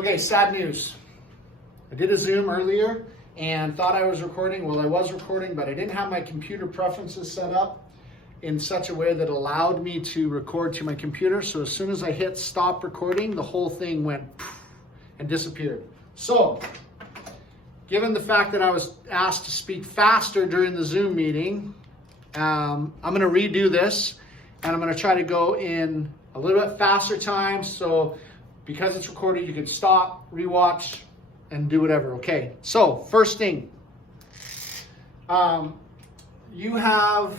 Okay, sad news. I did a Zoom earlier and thought I was recording. Well, I was recording, but I didn't have my computer preferences set up in such a way that allowed me to record to my computer. So as soon as I hit stop recording, the whole thing went and disappeared. So, given the fact that I was asked to speak faster during the Zoom meeting, I'm going to redo this and I'm going to try to go in a little bit faster time. So because it's recorded, you can stop, rewatch, and do whatever. Okay, so first thing, you have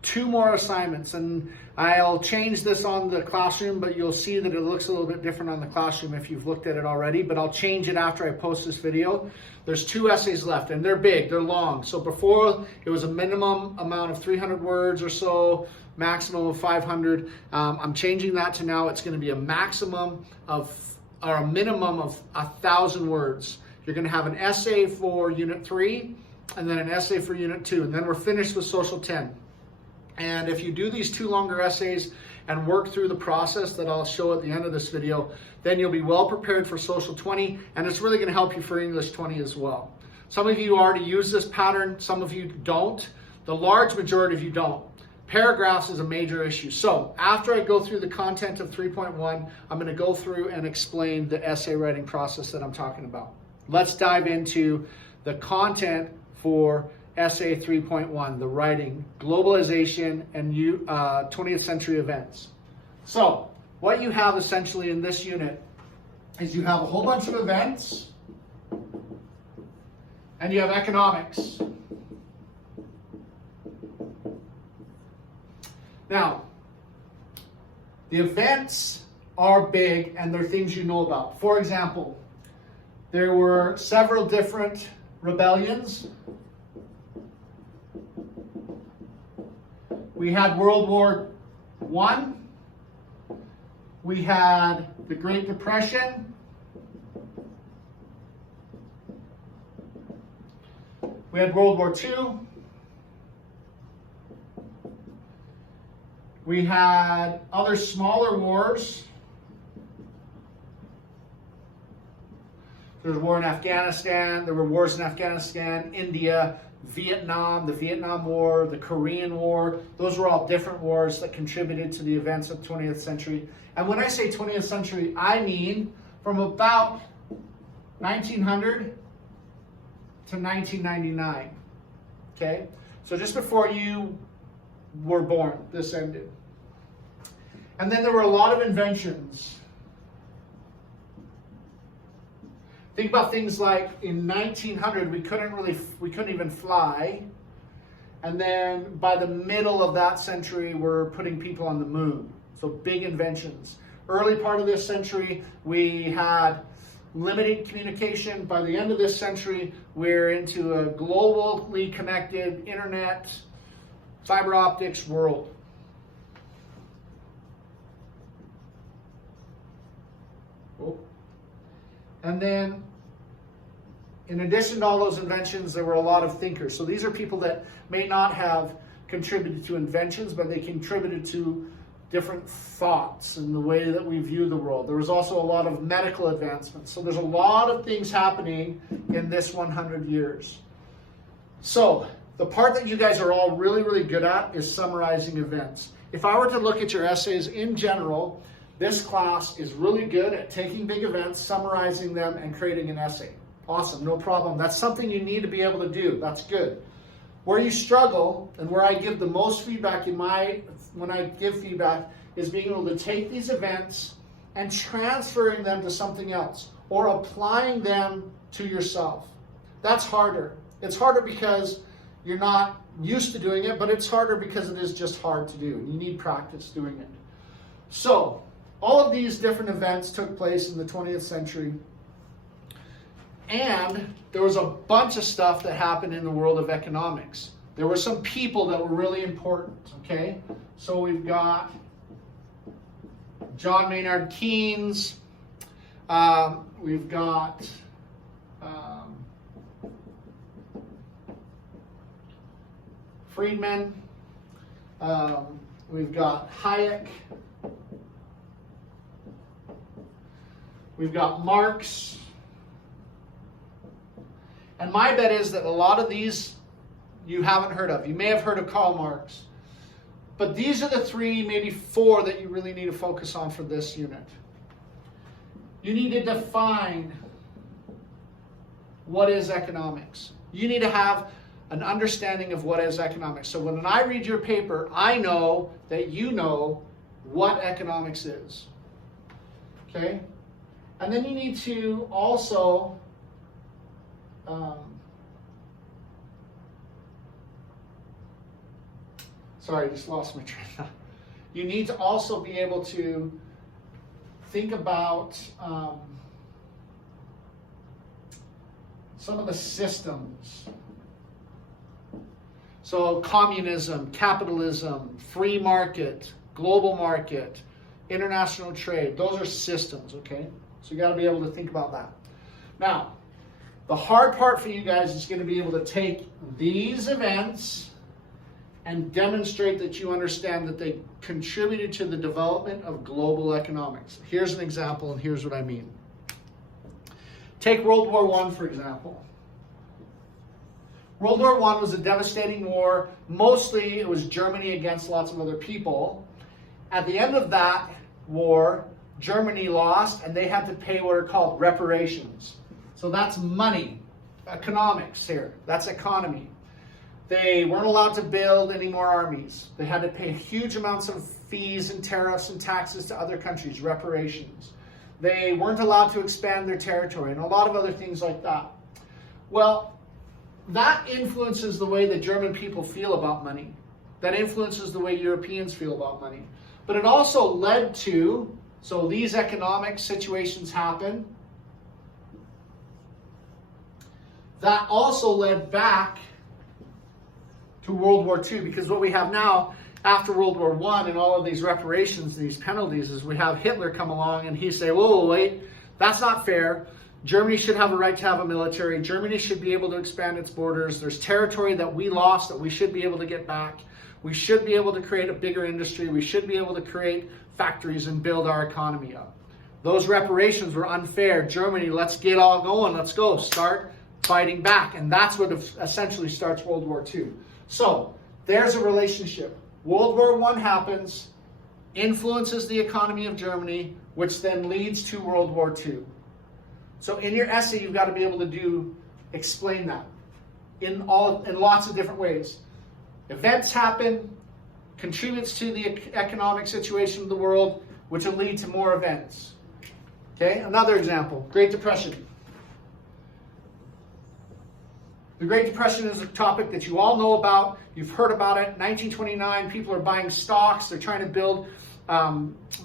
2 more assignments, and I'll change this on the classroom, but you'll see that it looks a little bit different on the classroom if you've looked at it already, but I'll change it after I post this video. There's 2 essays left, and they're big, they're long. So before, it was a minimum amount of 300 words or so, maximum of 500. I'm changing that to now it's gonna be a maximum of, or a minimum of 1,000 words. You're gonna have an essay for Unit 3, and then an essay for Unit 2, and then we're finished with Social 10. And if you do these 2 longer essays and work through the process that I'll show at the end of this video, then you'll be well prepared for Social 20, and it's really gonna help you for English 20 as well. Some of you already use this pattern, some of you don't. The large majority of you don't. Paragraphs is a major issue. So after I go through the content of 3.1, I'm gonna go through and explain the essay writing process that I'm talking about. Let's dive into the content for Essay 3.1, the writing, globalization, and 20th century events. So what you have essentially in this unit is you have a whole bunch of events and you have economics. Now, the events are big and they're things you know about. For example, there were several different rebellions. We had World War I. We had the Great Depression. We had World War II. We had other smaller wars. There was a war in Afghanistan. There were wars in Afghanistan, India, Vietnam, the Vietnam War, the Korean War. Those were all different wars that contributed to the events of the 20th century. And when I say 20th century, I mean from about 1900 to 1999. Okay? So just before you were born, this ended. And then there were a lot of inventions. Think about things like in 1900, we couldn't even fly. And then by the middle of that century, we're putting people on the moon. So big inventions. Early part of this century, we had limited communication. By the end of this century, we're into a globally connected internet, fiber optics world. And then, in addition to all those inventions, there were a lot of thinkers. So these are people that may not have contributed to inventions, but they contributed to different thoughts and the way that we view the world. There was also a lot of medical advancements. So there's a lot of things happening in this 100 years. So the part that you guys are all really, really good at is summarizing events. If I were to look at your essays in general, this class is really good at taking big events, summarizing them, and creating an essay. Awesome, no problem. That's something you need to be able to do. That's good. Where you struggle, and where I give the most feedback when I give feedback, is being able to take these events and transferring them to something else, or applying them to yourself. That's harder. It's harder because you're not used to doing it, but it's harder because it is just hard to do. You need practice doing it. So, all of these different events took place in the 20th century, and there was a bunch of stuff that happened in the world of economics. There were some people that were really important, okay? So we've got John Maynard Keynes, we've got Friedman, we've got Hayek, We've got Marx. And my bet is that a lot of these you haven't heard of. You may have heard of Karl Marx. But these are the 3, maybe 4 that you really need to focus on for this unit. You need to define what is economics. You need to have an understanding of what is economics. So when I read your paper, I know that you know what economics is. Okay? And then you need to also sorry, I just lost my train of thought. You need to also be able to think about some of the systems. So communism, capitalism, free market, global market, international trade, those are systems, okay? So you got to be able to think about that. Now, the hard part for you guys is going to be able to take these events and demonstrate that you understand that they contributed to the development of global economics. Here's an example, and here's what I mean. Take World War I, for example. World War I was a devastating war. Mostly it was Germany against lots of other people. At the end of that war, Germany lost, and they had to pay what are called reparations. So that's money, economics here. That's economy. They weren't allowed to build any more armies. They had to pay huge amounts of fees and tariffs and taxes to other countries, reparations. They weren't allowed to expand their territory and a lot of other things like that. Well, that influences the way the German people feel about money. That influences the way Europeans feel about money. But it also led to, so these economic situations happen. That also led back to World War II, because what we have now after World War I and all of these reparations and these penalties is we have Hitler come along and he say, whoa, wait, that's not fair. Germany should have a right to have a military. Germany should be able to expand its borders. There's territory that we lost that we should be able to get back. We should be able to create a bigger industry. We should be able to create factories and build our economy up. Those reparations were unfair. Germany, let's get all going. Let's go. Start fighting back. And that's what essentially starts World War II. So there's a relationship. World War I happens, influences the economy of Germany, which then leads to World War II. So in your essay, you've got to be able to explain that in lots of different ways. Events happen, contributes to the economic situation of the world, which will lead to more events. Okay, another example, Great Depression. The Great Depression is a topic that you all know about. You've heard about it. 1929, people are buying stocks. They're trying to build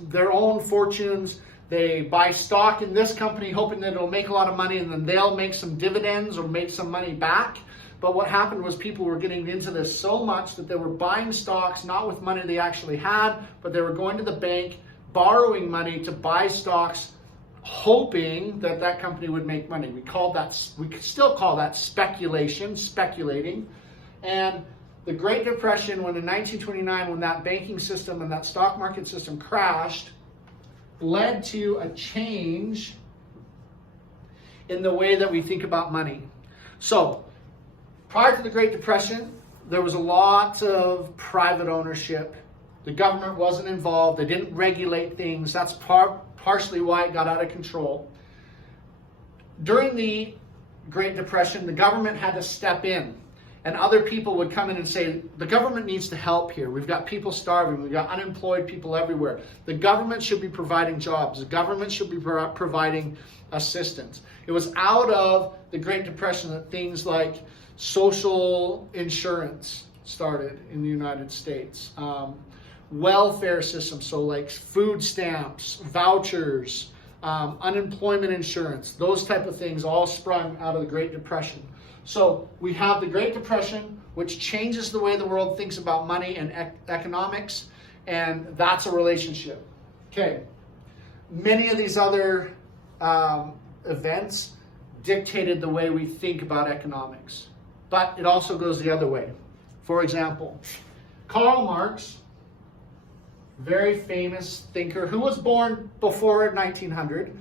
their own fortunes. They buy stock in this company hoping that it'll make a lot of money and then they'll make some dividends or make some money back. But what happened was people were getting into this so much that they were buying stocks, not with money they actually had, but they were going to the bank, borrowing money to buy stocks, hoping that that company would make money. We could still call that speculation, speculating. And the Great Depression, when in 1929, when that banking system and that stock market system crashed, led to a change in the way that we think about money. So, prior to the Great Depression, there was a lot of private ownership. The government wasn't involved. They didn't regulate things. That's partially why it got out of control. During the Great Depression, the government had to step in. And other people would come in and say, the government needs to help here. We've got people starving. We've got unemployed people everywhere. The government should be providing jobs. The government should be providing assistance. It was out of the Great Depression that things like social insurance started in the United States. Welfare systems, so like food stamps, vouchers, unemployment insurance, those type of things all sprung out of the Great Depression. So we have the Great Depression, which changes the way the world thinks about money and economics, and that's a relationship. Okay, many of these other events dictated the way we think about economics, but it also goes the other way. For example, Karl Marx, very famous thinker who was born before 1900,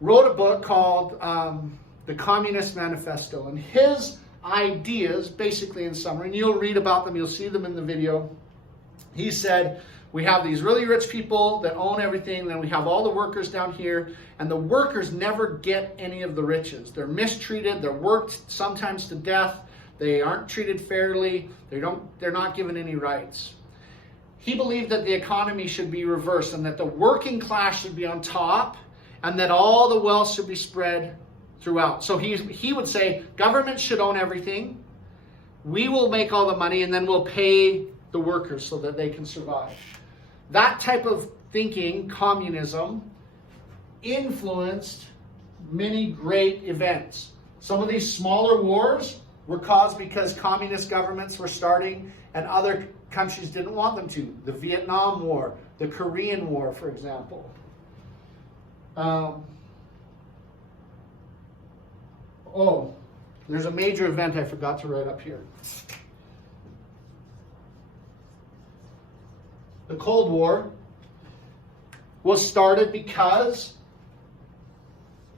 wrote a book called The Communist Manifesto. And his ideas, basically in summary, and you'll read about them, you'll see them in the video. He said, we have these really rich people that own everything, then we have all the workers down here, and the workers never get any of the riches. They're mistreated, they're worked sometimes to death, they aren't treated fairly, they're not given any rights. He believed that the economy should be reversed and that the working class should be on top and that all the wealth should be spread throughout. So he would say, government should own everything, we will make all the money, and then we'll pay the workers so that they can survive. That type of thinking, communism, influenced many great events. Some of these smaller wars were caused because communist governments were starting and other countries didn't want them to. The Vietnam War, the Korean War, for example. There's a major event I forgot to write up here. The Cold War was started because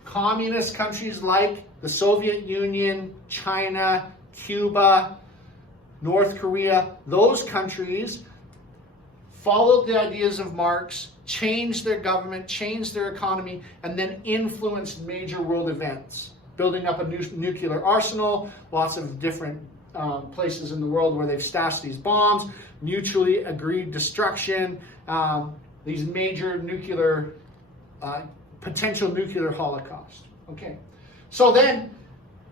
communist countries like the Soviet Union, China, Cuba, North Korea, those countries followed the ideas of Marx, changed their government, changed their economy, and then influenced major world events, building up a nuclear arsenal, lots of different places in the world where they've stashed these bombs, mutually agreed destruction, these major nuclear, potential nuclear holocaust. Okay, so then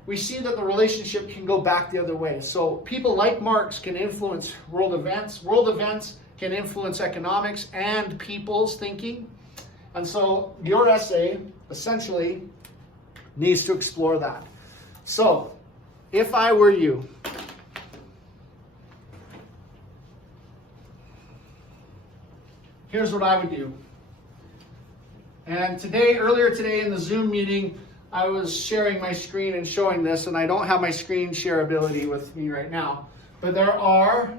we see that the relationship can go back the other way. So people like Marx can influence world events. World events can influence economics and people's thinking. And so your essay essentially needs to explore that. So if I were you, here's what I would do. And earlier today in the Zoom meeting, I was sharing my screen and showing this, and I don't have my screen shareability with me right now. But there are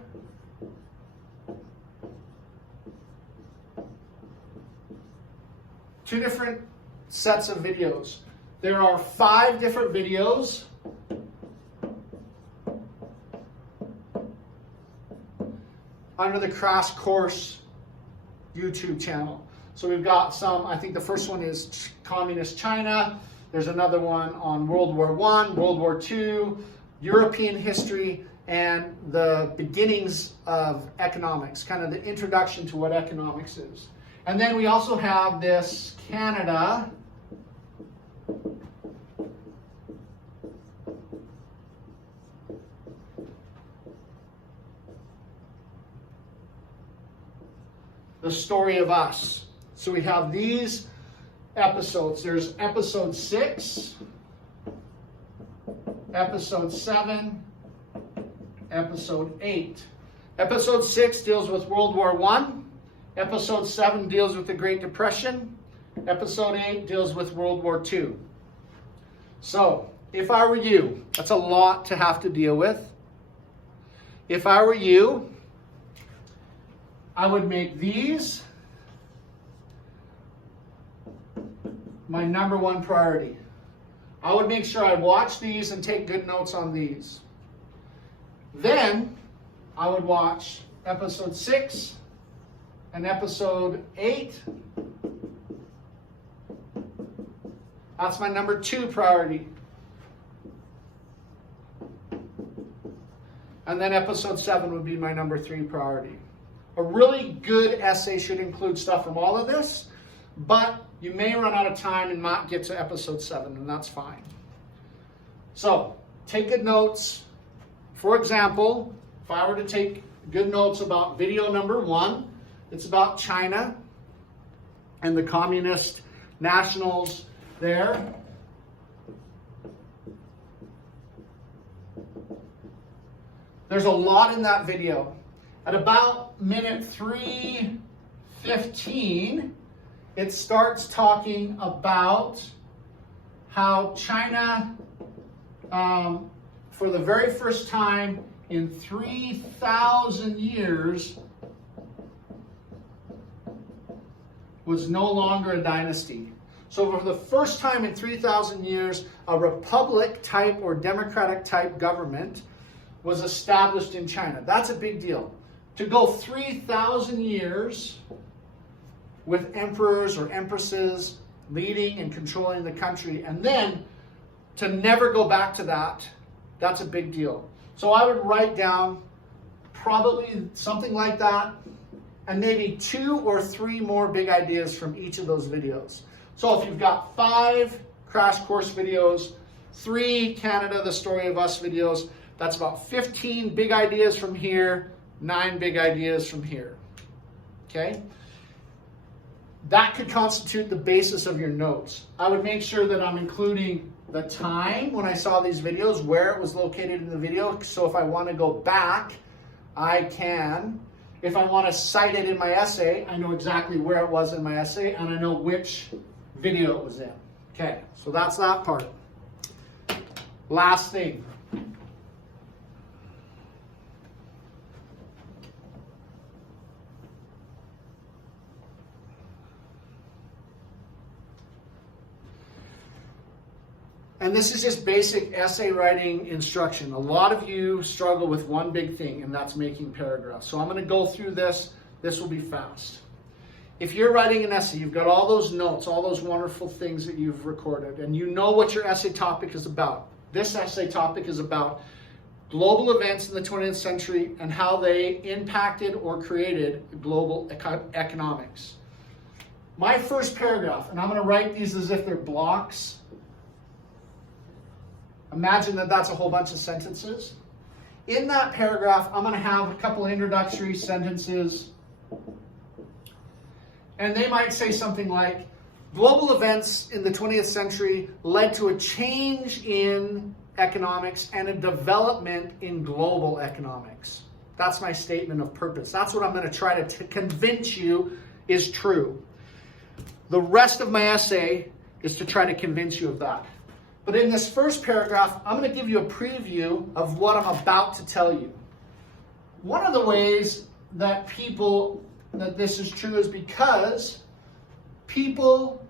two different sets of videos. There are 5 different videos under the Crash Course YouTube channel. So we've got some, I think the first one is Communist China. There's another one on World War I, World War II, European history, and the beginnings of economics, kind of the introduction to what economics is. And then we also have this Canada the story of us. So we have these episodes. There's episode 6, episode 7, episode 8. Episode 6 deals with World War I. Episode 7 deals with the Great Depression. Episode 8 deals with World War II. So, if I were you, that's a lot to have to deal with. If I were you, I would make these my number 1 priority. I would make sure I watch these and take good notes on these. Then I would watch episode 6 and episode 8. That's my number 2 priority. And then episode 7 would be my number 3 priority. A really good essay should include stuff from all of this, but you may run out of time and not get to episode 7, and that's fine. So, take good notes. For example, if I were to take good notes about video number 1, it's about China and the communist nationals there. There's a lot in that video. At about minute 3:15, it starts talking about how China, for the very first time in 3,000 years, was no longer a dynasty. So for the first time in 3,000 years, a republic type or democratic type government was established in China. That's a big deal. To go 3,000 years with emperors or empresses leading and controlling the country, and then to never go back to that, that's a big deal. So I would write down probably something like that, and maybe 2 or 3 more big ideas from each of those videos. So if you've got 5 crash course videos, 3 Canada, the Story of Us videos, that's about 15 big ideas from here, 9 big ideas from here. Okay? That could constitute the basis of your notes. I would make sure that I'm including the time when I saw these videos, where it was located in the video. So if I want to go back, I can. If I want to cite it in my essay, I know exactly where it was in my essay, and I know which video it was in. Okay, so that's that part. Last thing. And this is just basic essay writing instruction. A lot of you struggle with one big thing, and that's making paragraphs. So I'm going to go through this. This will be fast. If you're writing an essay, you've got all those notes, all those wonderful things that you've recorded, and you know what your essay topic is about. This essay topic is about global events in the 20th century and how they impacted or created global economics. My first paragraph, and I'm going to write these as if they're blocks. Imagine that that's a whole bunch of sentences. In that paragraph, I'm going to have a couple introductory sentences. And they might say something like, global events in the 20th century led to a change in economics and a development in global economics. That's my statement of purpose. That's what I'm going to try to convince you is true. The rest of my essay is to try to convince you of that. But in this first paragraph, I'm going to give you a preview of what I'm about to tell you. One of the ways that this is true is because people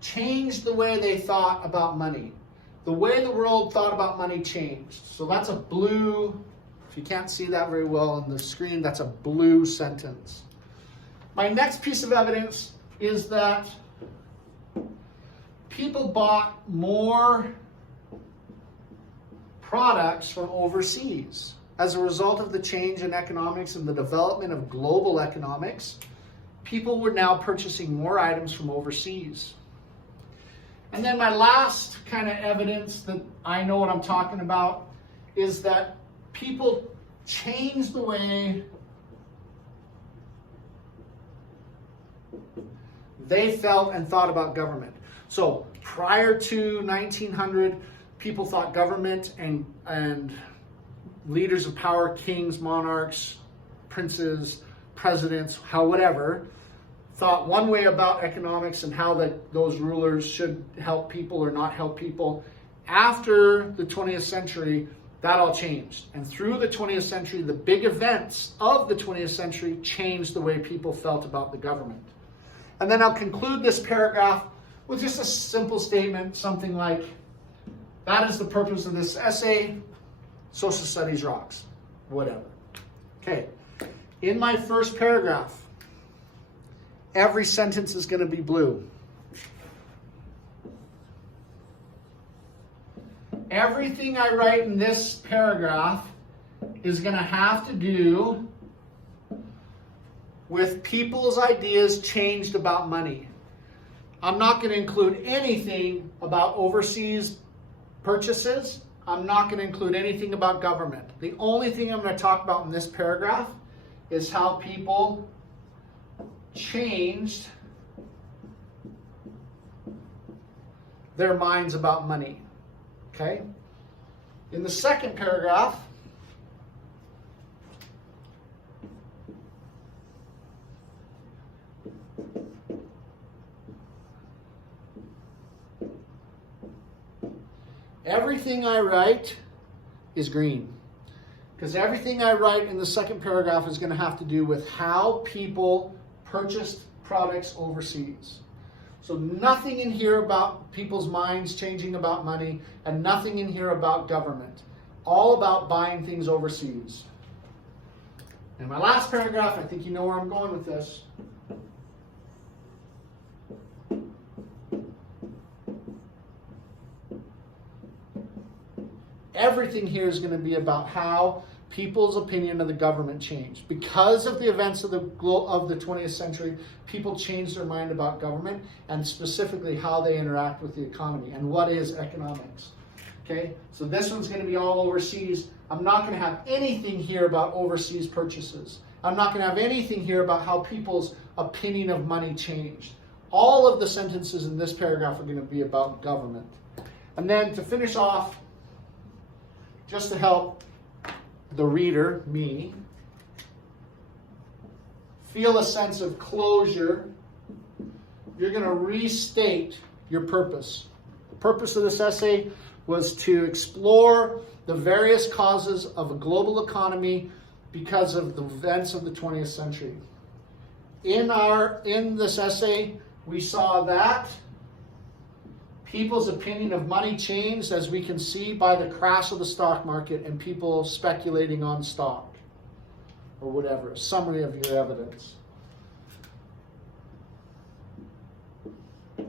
changed the way they thought about money. The way the world thought about money changed. So that's a blue, if you can't see that very well on the screen, that's a blue sentence. My next piece of evidence is that people bought more products from overseas. As a result of the change in economics and the development of global economics, people were now purchasing more items from overseas. And then my last kind of evidence that I know what I'm talking about is that people changed the way they felt and thought about government. So prior to 1900, people thought government and leaders of power, kings, monarchs, princes, presidents, whatever, thought one way about economics and how those rulers should help people or not help people. After the 20th century, that all changed. And through the 20th century, the big events of the 20th century changed the way people felt about the government. And then I'll conclude this paragraph with just a simple statement, something like, that is the purpose of this essay. Social studies rocks. Whatever. Okay. In my first paragraph, every sentence is going to be blue. Everything I write in this paragraph is going to have to do with people's ideas changed about money. I'm not going to include anything about overseas purchases. I'm not going to include anything about government. The only thing I'm going to talk about in this paragraph is how people changed their minds about money. Okay? In the second paragraph, everything I write is green because everything I write in the second paragraph is going to have to do with how people purchased products overseas. So nothing in here about people's minds changing about money, and nothing in here about government. All about buying things overseas. And my last paragraph, I think you know where I'm going with this. Everything here is going to be about how people's opinion of the government changed. Because of the events of the 20th century, people changed their mind about government, and specifically how they interact with the economy and what is economics. Okay, so this one's going to be all overseas. I'm not going to have anything here about overseas purchases. I'm not going to have anything here about how people's opinion of money changed. All of the sentences in this paragraph are going to be about government. And then to finish off, just to help the reader, me, feel a sense of closure, you're going to restate your purpose. The purpose of this essay was to explore the various causes of a global economy because of the events of the 20th century. In this essay, we saw that people's opinion of money changed, as we can see by the crash of the stock market and people speculating on stock or whatever. Summary of your evidence.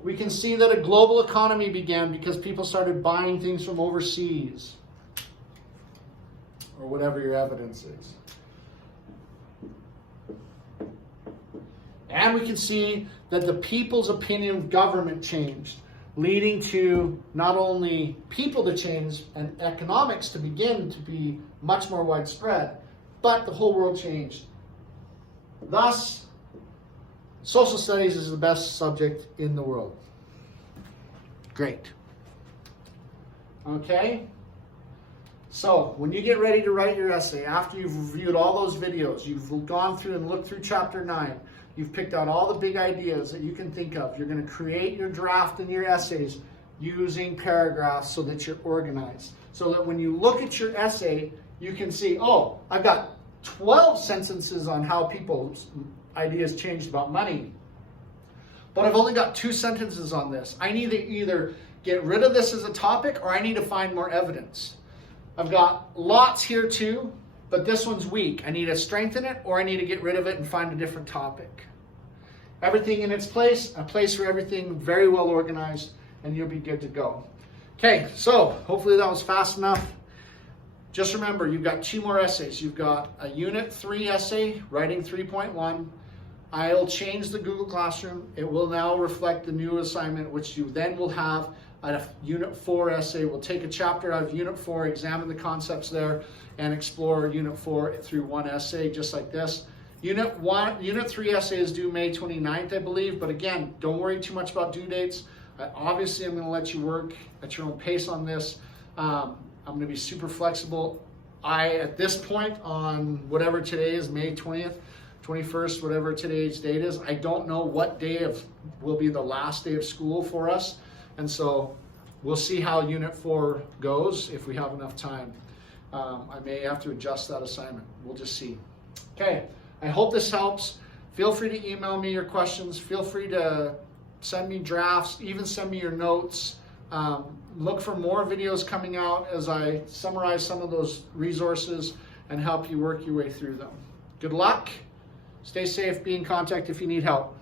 We can see that a global economy began because people started buying things from overseas, or whatever your evidence is. And we can see that the people's opinion of government changed, leading to not only people to change and economics to begin to be much more widespread, but the whole world changed. Thus, social studies is the best subject in the world. Great. Okay? So, when you get ready to write your essay, after you've reviewed all those videos, you've gone through and looked through chapter 9, you've picked out all the big ideas that you can think of, you're going to create your draft and your essays using paragraphs so that you're organized. So that when you look at your essay, you can see, oh, I've got 12 sentences on how people's ideas changed about money, but I've only got 2 sentences on this. I need to either get rid of this as a topic, or I need to find more evidence. I've got lots here too, but this one's weak. I need to strengthen it, or I need to get rid of it and find a different topic. Everything in its place, a place for everything, very well organized, and you'll be good to go. Okay, so hopefully that was fast enough. Just remember, you've got 2 more essays. You've got a Unit 3 essay, Writing 3.1. I'll change the Google Classroom. It will now reflect the new assignment, which you then will have a Unit 4 essay. We'll take a chapter out of Unit 4, examine the concepts there, and explore Unit 4 through one essay, just like this. Unit 3 essay is due May 29th, I believe, but again, don't worry too much about due dates. Obviously, I'm going to let you work at your own pace on this. I'm going to be super flexible. At this point, on whatever today is, May 20th, 21st, whatever today's date is, I don't know what day will be the last day of school for us. And so we'll see how Unit 4 goes if we have enough time. I may have to adjust that assignment. We'll just see. Okay, I hope this helps. Feel free to email me your questions. Feel free to send me drafts, even send me your notes. Look for more videos coming out as I summarize some of those resources and help you work your way through them. Good luck. Stay safe. Be in contact if you need help.